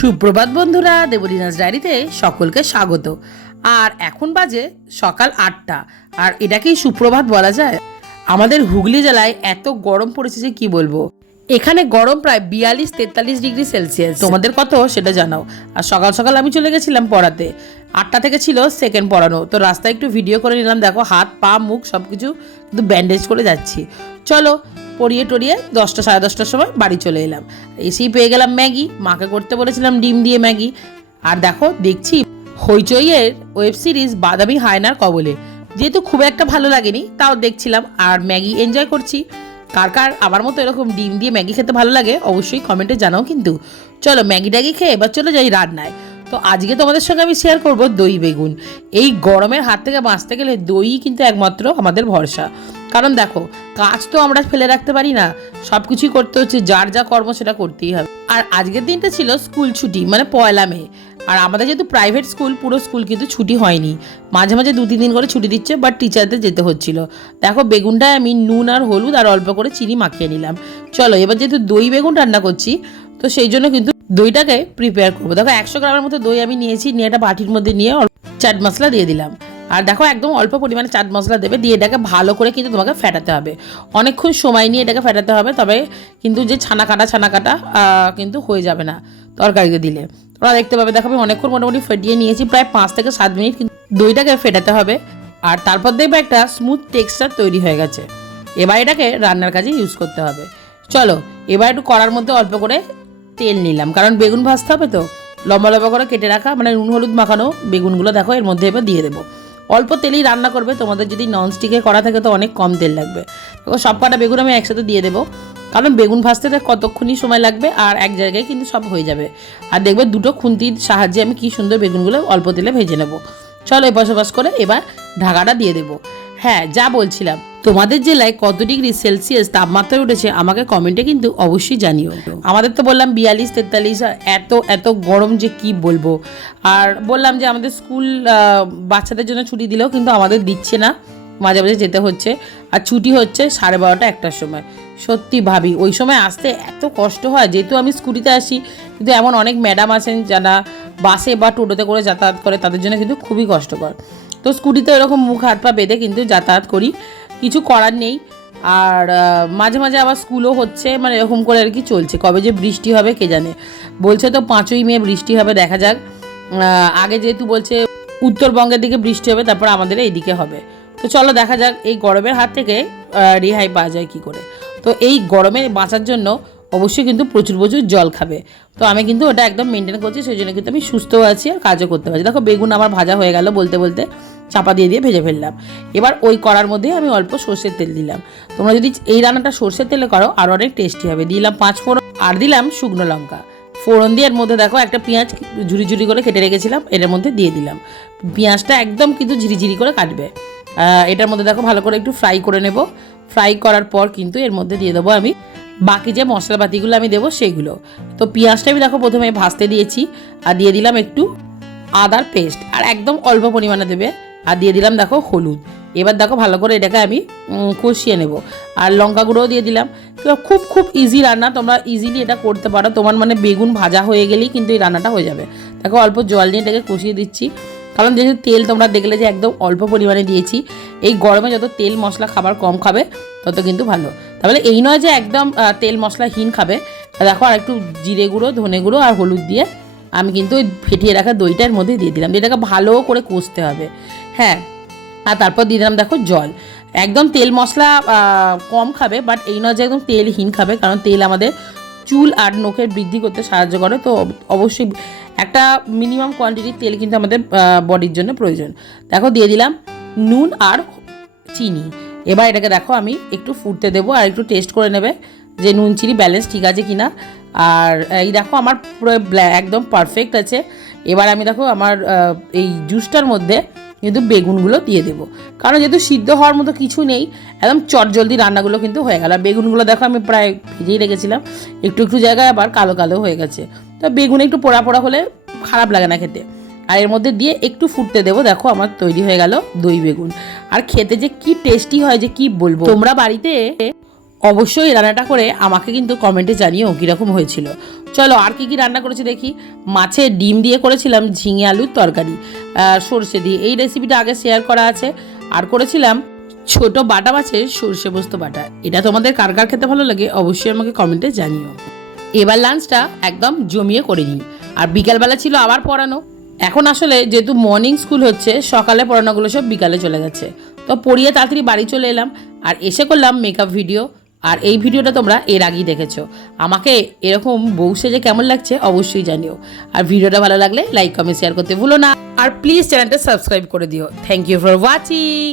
সুপ্রভাত বন্ধুরা দেবরিনাস ডায়েরিতে সকলকে স্বাগত। আর এখন বাজে সকাল আটটা, আর এটাকেই সুপ্রভাত বলা যায়। আমাদের হুগলি জেলায় এত গরম পড়েছে যে কি বলব? এখানে গরম প্রায় বিয়াল্লিশ তেতাল্লিশ ডিগ্রি সেলসিয়াস। তোমাদের কত সেটা জানাও। আর সকাল সকাল আমি চলে গেছিলাম পড়াতে। আটটা থেকে ছিল সেকেন্ড পড়ানো। তো রাস্তায় একটু ভিডিও করে নিলাম, দেখো হাত, পা, মুখ সব কিছু কিন্তু ব্যান্ডেজ করে যাচ্ছি। চলো পরিয়ে টরিয়ে দশটা, সাড়ে দশটার সময় বাড়ি চলে এলাম। এসেই পেয়ে গেলাম ম্যাগি। মাকে করতে বলেছিলাম ডিম দিয়ে ম্যাগি। আর দেখো, দেখছি হইচইয়ের ওয়েব সিরিজ বাদামি হায়নার কবলে। যেহেতু খুব একটা ভালো লাগেনি, তাও দেখছিলাম আর ম্যাগি এনজয় করছি। কার কার আমার মতো এরকম ডিম দিয়ে ম্যাগি খেতে ভালো লাগে, অবশ্যই কমেন্টে জানাও কিন্তু। চলো, ম্যাগি ট্যাগি খেয়ে এবার চলে যাই রান্নায়। তো আজকে তোমাদের সঙ্গে আমি শেয়ার করব দই বেগুন। এই গরমের হাত থেকে বাঁচতে গেলে দই কিন্তু একমাত্র আমাদের ভরসা। কারণ দেখো, কাজ তো আমরা ফেলে রাখতে পারি না। সব কিছুই করতে হচ্ছে, যার যা কর্ম সেটা করতেই হবে। আর আজকের দিনটা ছিল স্কুল ছুটি মানে পয়লা মে। আর আমাদের যেহেতু প্রাইভেট স্কুল পুরো স্কুল কিন্তু ছুটি হয়নি। মাঝে মাঝে দু, তিন দিন করে ছুটি দিচ্ছে বাট টিচারদের যেতে হচ্ছিল। দেখো, বেগুনটায় আমি নুন আর হলুদ আর অল্প করে চিনি মাখিয়ে নিলাম। চলো, এবার যেহেতু দই বেগুন রান্না করছি, তো সেই জন্য কিন্তু দইটাকে প্রিপেয়ার করব। দেখো, একশো গ্রামের মতো দই আমি নিয়েছি, নিয়ে একটা বাটির মধ্যে নিয়ে চাট মশলা দিয়ে দিলাম। আর দেখো, একদম অল্প পরিমাণে চাট মশলা দেবে। দিয়ে এটাকে ভালো করে কিন্তু তোমাকে ফেটাতে হবে। অনেকক্ষণ সময় নিয়ে এটাকে ফেটাতে হবে, তবে কিন্তু যে ছানা কাটা ছানা কাটা কিন্তু হয়ে যাবে না তরকারিতে দিলে। তোমরা দেখতে পাবে, দেখো, আমি অনেকক্ষণ মোটামুটি ফেটিয়ে নিয়েছি, প্রায় পাঁচ থেকে সাত মিনিট কিন্তু দইটাকে ফেটাতে হবে। আর তারপর দেখবে একটা স্মুথ টেক্সচার তৈরি হয়ে গেছে। এবার এটাকে রান্নার কাজে ইউজ করতে হবে। চলো, এবার একটু কড়ার মধ্যে অল্প করে তেল নিলাম, কারণ বেগুন ভাজতে হবে তো। লম্বা লম্বা করে কেটে রাখা মানে নুন, হলুদ মাখানো বেগুনগুলো দেখো, এর মধ্যে এবার দিয়ে দেবো। অল্প তেলেই রান্না করবে, তোমাদের যদি ননস্টিকে করা থাকে তো অনেক কম তেল লাগবে। সব কটা বেগুন আমি একসাথে দিয়ে দেবো। কারণ বেগুন ভাজতে কতক্ষণই সময় লাগবে, আর এক জায়গায় কিন্তু সব হয়ে যাবে। আর দেখবে দুটো খুন্তির সাহায্যে আমি কি সুন্দর বেগুনগুলো অল্প তেলে ভেজে নেব। চলো এপাশ ওপাশ করে এবার ঢাকাটা দিয়ে দেবো। হ্যাঁ যা বলছিলাম তোমাদের জেলায় কত ডিগ্রি সেলসিয়াস তাপমাত্রা উঠেছে আমাকে কমেন্টে কিন্তু অবশ্যই জানিও। আমাদের তো বললাম বিয়াল্লিশ, তেতাল্লিশ এত এত গরম যে কি বলব। আর বললাম যে আমাদের স্কুল বাচ্চাদের জন্য ছুটি দিলেও কিন্তু আমাদের দিচ্ছে না। মাঝে মাঝে যেতে হচ্ছে। আর ছুটি হচ্ছে সাড়ে বারোটা, একটার সময়। সত্যি ভাবি, ওই সময় আসতে এত কষ্ট হয়। যেহেতু আমি স্কুটিতে আসি, কিন্তু এমন অনেক ম্যাডাম আছেন যারা বাসে বা টোটোতে করে যাতায়াত করে, তাদের জন্য কিন্তু খুবই কষ্টকর। তো স্কুটিতে এরকম মুখ হাত পা বেঁধে কিন্তু যাতায়াত করি। কিছু করার নেই। আর মাঝে মাঝে আবার স্কুলও হচ্ছে মানে এরকম করে আর কি চলছে। কবে যে বৃষ্টি হবে কে জানে। বলছে তো পাঁচই মে বৃষ্টি হবে, দেখা যাক। আগে যেহেতু বলছে উত্তরবঙ্গের দিকে বৃষ্টি হবে, তারপর আমাদের এইদিকে হবে। তো চলো দেখা যাক, এই গরমের হাত থেকে রেহাই পাওয়া যায় কি করে। তো এই গরমে বাঁচার জন্য অবশ্যই কিন্তু প্রচুর প্রচুর জল খাবে। তো আমি কিন্তু ওটা একদম মেনটেন করছি, সেই জন্য কিন্তু আমি সুস্থও আছি আর কাজও করতে পারছি। দেখো বেগুন আমার ভাজা হয়ে গেল বলতে বলতে। চাপা দিয়ে দিয়ে ভেজে ফেললাম। এবার ওই কড়ার মধ্যে আমি অল্প সর্ষের তেল দিলাম। তোমরা যদি এই রান্নাটা সর্ষের তেলে করো আরও অনেক টেস্টি হবে। দিলাম পাঁচ ফোড়ন আর দিলাম শুকনো লঙ্কা। ফোড়ন দিয়ে এর মধ্যে দেখো একটা পেঁয়াজ ঝুরি ঝুরি করে কেটে রেখেছিলাম এটার মধ্যে দিয়ে দিলাম। পেঁয়াজটা একদম কিন্তু ঝিরিঝিরি করে কাটবে। এটার মধ্যে দেখো ভালো করে একটু ফ্রাই করে নেব। ফ্রাই করার পর কিন্তু এর মধ্যে দিয়ে দেবো আমি বাকি যে মশলাপাতিগুলো আমি দেবো সেগুলো। তো পেঁয়াজটা আমি দেখো প্রথমে ভাজতে দিয়েছি, আর দিয়ে দিলাম একটু আদার পেস্ট আর একদম অল্প পরিমাণে দেবে। আর দিয়ে দিলাম দেখো হলুদ। এবার দেখো ভালো করে এটাকে আমি কষিয়ে নেব। আর লঙ্কা গুঁড়োও দিয়ে দিলাম। খুব খুব ইজি রান্না, তোমরা ইজিলি এটা করতে পারো। তোমার মানে বেগুন ভাজা হয়ে গেলেই কিন্তু এই রান্নাটা হয়ে যাবে। দেখো অল্প জল নিয়ে এটাকে কষিয়ে দিচ্ছি। কারণ যেহেতু তেল তোমরা দেখলে যে একদম অল্প পরিমাণে দিয়েছি, এই গরমে যত তেল মশলা খাবার কম খাবে, তত কিন্তু ভালো। তাহলে এই নয় যে একদম তেল মশলাহীন খাবে। দেখো আর একটু জিরে গুঁড়ো, ধনে গুঁড়ো আর হলুদ দিয়ে আমি কিন্তু ওই ফেটিয়ে রাখা দইটার মধ্যে দিয়ে দিলাম। এটাকে ভালো করে কষতে হবে। হ্যাঁ। আর তারপর দিয়ে দিলাম দেখো জল। একদম তেল মশলা কম খাবে বাট এই নয় যে একদম তেলহীন খাবে, কারণ তেল আমাদের চুল আর নখের বৃদ্ধি করতে সাহায্য করে, তো অবশ্যই একটা মিনিমাম কোয়ান্টিটির তেল কিন্তু আমাদের বডির জন্য প্রয়োজন। দেখো দিয়ে দিলাম নুন আর চিনি। এবার এটাকে দেখো আমি একটু ফুটতে দেবো আর একটু টেস্ট করে নেবে যে নুন, চিনি ব্যালেন্স ঠিক আছে কিনা। আর এই দেখো আমার পুরো একদম পারফেক্ট আছে। এবার আমি দেখো আমার এই জুসটার মধ্যে কিন্তু বেগুনগুলো দিয়ে দেবো। কারণ যেহেতু সিদ্ধ হওয়ার মতো কিছু নেই, একদম চটজলদি রান্নাগুলো কিন্তু হয়ে গেল। বেগুনগুলো দেখো আমি প্রায় ভেজেই রেখেছিলাম। একটু একটু জায়গায় আবার কালো কালো হয়ে গেছে। তো বেগুন একটু পোড়া পোড়া হলে খারাপ লাগে না খেতে। আর এর মধ্যে দিয়ে একটু ফুটতে দেবো। দেখো আমার তৈরি হয়ে গেল দই বেগুন। আর খেতে যে কি টেস্টি হয়, যে কি বলব? তোমরা বাড়িতে অবশ্যই রান্নাটা করে আমাকে কিন্তু কমেন্টে জানিও কীরকম হয়েছিল। চলো আর কি কি রান্না করেছি দেখি। মাছের ডিম দিয়ে করেছিলাম ঝিঙে আলুর তরকারি সর্ষে দিয়ে। এই রেসিপিটা আগে শেয়ার করা আছে। আর করেছিলাম ছোট বাটা মাছের সর্ষে পোস্ত বাটা। এটা তোমাদের কার কার খেতে ভালো লাগে অবশ্যই আমাকে কমেন্টে জানিও। এবার লাঞ্চটা একদম জমিয়ে করে নিই। আর বিকালবেলা ছিল আবার পড়ানো। এখন আসলে যেহেতু মর্নিং স্কুল হচ্ছে, সকালে পড়ানোগুলো সব বিকালে চলে গেছে। তো পড়িয়ে তাড়াতাড়ি বাড়ি চলে এলাম। আর এসে করলাম মেকআপ ভিডিও আর এই ভিডিওটা তোমরা এর আগেই দেখেছ। আমাকে এরকম বউ যে কেমন লাগছে অবশ্যই জানিও। আর ভিডিওটা ভালো লাগলে লাইক কমেন্ট শেয়ার করতে ভুলো না। আর প্লিজ চ্যানেলটা সাবস্ক্রাইব করে দিও। Thank you for watching